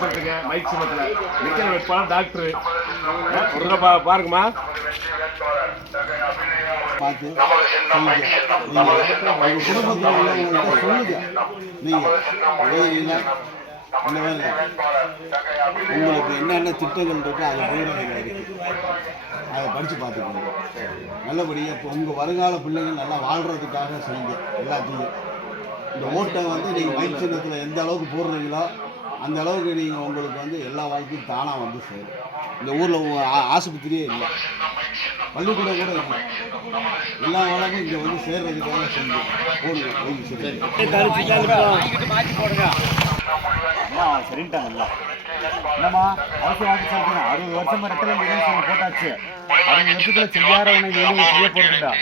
செலுத்துங்க மைக் சின்னத்துல. நிக்கிற வேட்பாளர் டாக்டர் ஒரு பா- பாருங்கம்மா. பார்த்து உங்கள் குடும்பத்தில் உள்ளவங்கள்ட்ட சொல்லுங்க. நீங்கள் உதவியில் இந்த மாதிரி உங்களுக்கு என்னென்ன திட்டங்கள் இருக்கோ அது பூரா இருக்கு அதை படித்து பார்த்துக்கோங்க. நல்லபடியாக இப்போ உங்கள் வருங்கால பிள்ளைங்க நல்லா வாழ்கிறதுக்காக செய்யுங்க எல்லாத்தையும். இந்த ஓட்டை வந்து நீங்கள் மைக் சின்னத்தில் எந்த அளவுக்கு போடுறீங்களோ அந்த அளவுக்கு நீங்கள் உங்களுக்கு வந்து எல்லா வாழ்க்கையும் தானாக வந்து சேரும். இந்த ஊரில் ஆஸ்பத்திரியே இல்லை. பள்ளிக்கூடம் கூட இல்லை. எல்லா வளமும் இங்கே வந்து சேர்றதுக்காக செஞ்சு போடுங்க போய் சரி. சரின்ட்டாங்கல்ல. என்னம்மா அவசியம் வாக்கு அறுபது வருஷமா ரெட்டலாம் போட்டாச்சு. அறுபது வருஷத்துல செய்யாதவனை எதுவும் செய்ய போட்டுட்டா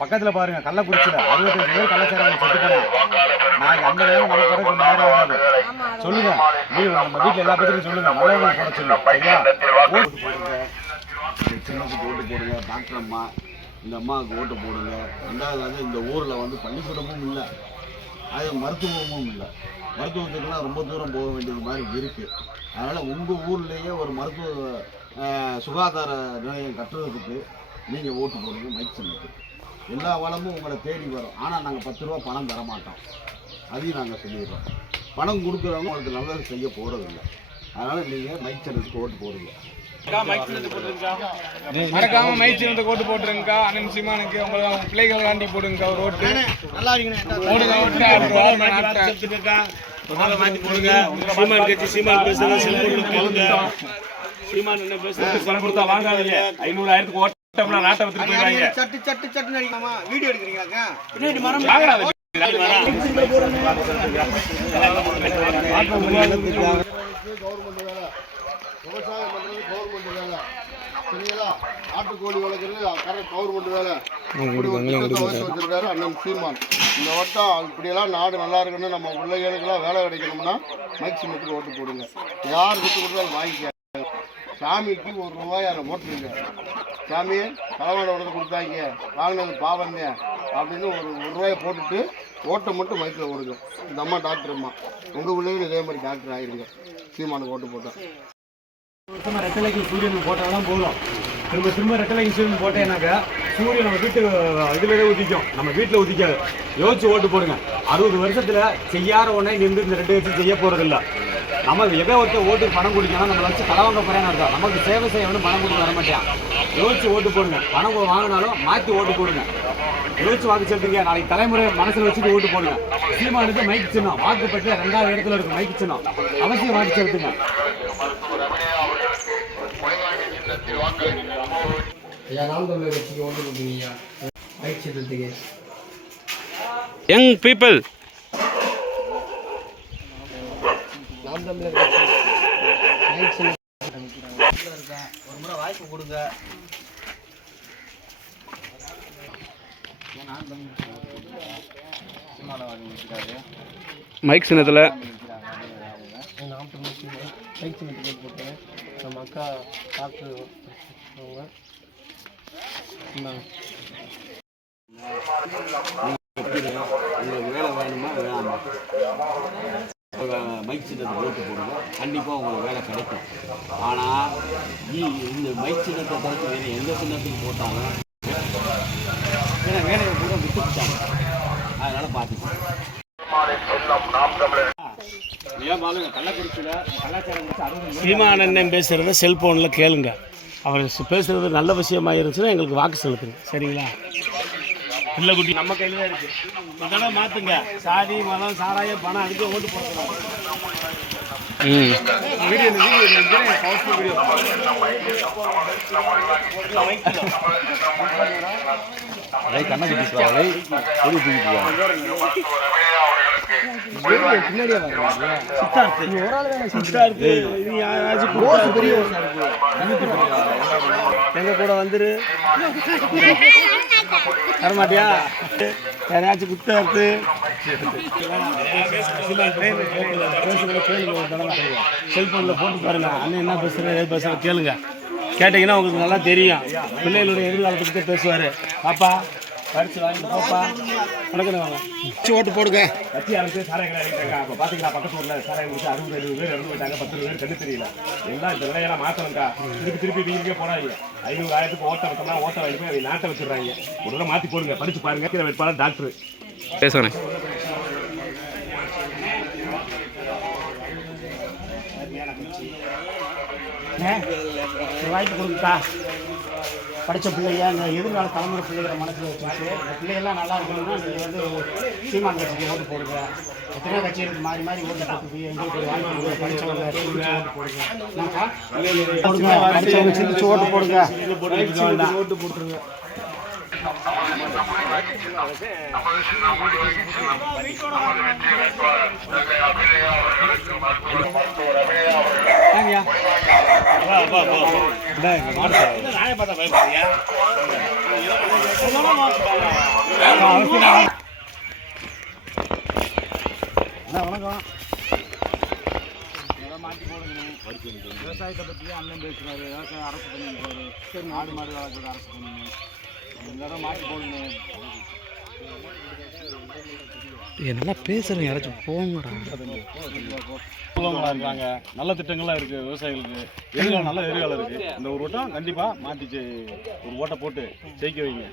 பக்கத்துல பாருங்க கள்ளக்குறிச்சியில அறுபத்தஞ்சு பேர் கள்ளச்சாரம் செத்து போனேன் நான் அந்த நேரம் நம்ம பிறகு நேரம் ஆகாது. சொல்லுங்க. நம்ம வீட்டுல எல்லா பேருக்கும் சொல்லுங்க. நல்லவங்க போட சொல்லுங்க சரியா? ஓட்டு போடுங்க. சின்னத்துக்கு ஓட்டு போடுங்க. டாக்டர் அம்மா இந்த அம்மாவுக்கு ஓட்டு போடுங்க. ரெண்டாவது வந்து இந்த ஊரில் வந்து பள்ளிக்கூடமும் இல்லை. அது மருத்துவமும் இல்லை. மருத்துவத்துக்குலாம் ரொம்ப தூரம் போக வேண்டியது மாதிரி இருக்குது அதனால் உங்கள் ஊர்லேயே ஒரு மருத்துவ சுகாதார நிலையம் கட்டுறதுக்கு நீங்கள் ஓட்டு போடுங்க. மைக் சின்னத்துக்கு எல்லா வளமும் உங்களை தேடி வரும். ஆனால் நாங்கள் பத்து ரூபா பணம் தர மாட்டோம் அதையும் நாங்கள் சொல்லிடுறோம். பணம் கொடுக்குறவங்க உங்களுக்கு நல்லது செய்ய போகிறதில்ல அதனால் நீங்கள் மைக் சின்னத்துக்கு ஓட்டு போடுங்க. மறக்காம மைச்சினத்தை கோட்டு போட்டுருங்கக்கா. அண்ணன் சீமானுக்கு அவங்க பிள்ளைகள் காண்டி போடுங்கக்கா ஒரு ஓட்டு. மாத்தி போடுங்க. சீமான் கட்சி சீமான் பேசுறதா செல்போன் போடுங்க. சீமான் என்ன பேசுறது பணம் கொடுத்தா வாங்காதீங்க. ஐநூறு ஆயிரத்துக்கு சட்டு சட்டு சட்டுன்னு அடிக்கலாமா வீடியோ எடுக்கிறீங்களாக்கா வாங்கடா அது. கவர்மெண்ட் வேலை விவசாயம் பண்ணுறது கவர்மெண்ட் வேலை சரிங்களா நாட்டுக்கோழி வளர்க்குறது கரெக்ட் கவர்மெண்ட் வேலை இப்படி ஒரு திட்டத்தை வச்சு வச்சிருக்காரு அண்ணன் சீமான் இந்த வட்டம் இப்படியெல்லாம் நாடு நல்லா இருக்கணும் நம்ம பிள்ளைகளுக்கெல்லாம் வேலை கிடைக்கணும்னா மைக் சின்னத்துக்கு ஓட்டு போடுங்க. யார் விட்டு கொடுத்தாலும் வாங்கிக்க சாமிக்கு ஒரு ரூபாய் அதை போட்டுருங்க சாமி தலைமையில உடனே கொடுத்தாங்க வாங்கினது பாவங்க அப்படின்னு ஒரு ஒரு ரூபாயை போட்டுட்டு ஓட்டை மட்டும் மைக்கில் ஓடுங்க. இந்த அம்மா டாக்டர் அம்மா. உங்கள் பிள்ளைங்களும் இதே மாதிரி டாக்டர் ஆகிடுங்க சீமானுக்கு ஓட்டு போட்டேன் வருஷமா ரெட்டலைக்கு சூரியன் போட்டாதான் போதும். திரும்ப திரும்ப ரெட்டலைக்கு சூரியன் போட்டேன்னாக்கா சூரியன் நம்ம வீட்டு இதுலவே உதிக்கும். நம்ம வீட்டில் உதிக்காது. யோசிச்சு ஓட்டு போடுங்க. அறுபது வருஷத்தில் செய்யாத உடனே நின்று இந்த ரெண்டு வச்சு செய்ய போகிறதில்ல நம்ம எதை ஒருத்தர் ஓட்டுக்கு பணம் குடிக்கணும் நம்மளை வச்சு கலவாங்க போறேன்னு அர்த்தம். நமக்கு சேவை செய்ய வந்து பணம் கொடுக்க வர மாட்டேன். யோசிச்சு ஓட்டு போடுங்க. பணம் வாங்கினாலும் மாற்றி ஓட்டு போடுங்க. யோசிச்சு வாக்கு செலுத்துங்க. நாளைக்கு தலைமுறை மனசுல வச்சுட்டு ஓட்டு போடுங்க. சீமானுக்கு மைக் சின்னம். வாக்கு பெற்ற ரெண்டாவது இடத்துல இருக்கும் மைக் சின்னம். அவசியம் வாக்கு செலுத்துங்க. ஐயா நாம் தமிழர் கட்சிக்கு ஓட்டு போட்டுருங்க மைக் சின்னத்துக்கு யங் பீப்புள் நாம் தமிழர் கட்சி மைக் சின்ன ஒரு முறை வாய்ப்பு கொடுங்க. மைக் சின்னத்தில் மைக் சின்னத்துக்கு ஓட்டு போட்டுருங்க நம்ம அக்கா டாக்டர் அவங்க. உங்களுக்கு வேலை வேணுமா வேணாமா? மைக் சின்னத்துக்கு ஓட்டு போடுங்க. கண்டிப்பாக உங்களுக்கு வேலை கிடைக்கும். ஆனால் இந்த மைக் சின்னத்தை தவிர்த்து வேறு எந்த சின்னத்துக்கு போட்டாலும் ஏன்னா வேலையை கூட விட்டுக்கிட்டாங்க அதனால் பார்த்துக்கோங்க ஏன் பாருங்க கள்ளக்குறிச்சியில் பேசுறத செல்போனில் கேளுங்க. அவர் பேசுறது நல்ல விஷயமா இருந்துச்சுன்னா எங்களுக்கு வாக்கு செலுத்துங்க. சரிங்களா? இல்லை குட்டி நம்ம கையில் தான் இருக்கு. இதெல்லாம் மாத்துங்க. சாதி மதம் சாராயம் பணம் அதுக்கு ஓட்டு இருக்கு எங்க கூட வந்துரு. வரமாட்டியா யாராச்சும் எடுத்து? செல்போனில் போட்டு பாருங்க. அண்ணன் என்ன பேசுகிற ஏது பேசுகிற கேளுங்க. கேட்டிங்கன்னா உங்களுக்கு நல்லா தெரியும். பிள்ளைகளுடைய எதிர்காலத்தை பேசுவார். பாப்பா பறிச்சு வாங்கிட்டு போப்பா வணக்கம் வாங்க. ஓட்டு போடுங்க. கட்சி ஆரம்பிச்சு சாராய கடை அடிக்கிறாங்க அப்போ பார்த்தீங்களா பக்கத்து ஊரில் சாராயம் குடிச்சு அறுபது எழுபது பேர் இறந்து போயிட்டாங்க. பத்து பேர் கண்டு தெரியல எல்லாம் இந்த விலையெல்லாம் மாற்றணும்க்கா திருப்பி திருப்பி நீங்களுக்கே போடாதீங்க. ஐநூறு ஆயிரத்துக்கு ஓட்ட வைக்கணும் ஓட்ட வாங்கி போய் அதை நாட்டை வச்சிடுறாங்க. உடனே மாற்றி போடுங்க. படிச்சு பாருங்க. கீழே வேட்பாளர் டாக்டர். பேசுகிறேன் வாய்ப்பு கொடுங்கக்கா. படித்த பிள்ளைங்க அந்த எதிர்கால தலைமுறை பிள்ளைகளை மனசில் இந்த பிள்ளைகள்லாம் நல்லா இருக்கணும்னா நீங்கள் வந்து சீமான் கட்சிக்கு ஓட்டு போடுங்க. எத்தனையோ கட்சிகளுக்கு மாறி மாறி ஓட்டு போட்டு எங்களுக்கு கொடுங்க. படித்தவங்க ஓட்டு? போடுங்க. படித்தவங்க சிந்திச்சு ஓட்டு போடுங்க. ஓட்டு போட்டுருங்க விவசாயத்தை பற்றி அண்ணன் பேசுறாரு. விவசாயம் அரசு பண்ணி சரி மாடு மாடு வளர்க்குறது அரசு பண்ணுங்க நல்லா பேசுகிறேன் யாராச்சும் போங்கடா. இருக்காங்க. நல்ல திட்டங்கள்லாம் இருக்கு விவசாயிகளுக்கு. எதிர்காலம் நல்ல எதிர்காலம் இருக்கு? இந்த ஒரு ஓட்டம் கண்டிப்பா மாத்தி ஒரு ஓட்டை போட்டு ஜெயிக்க வைங்க.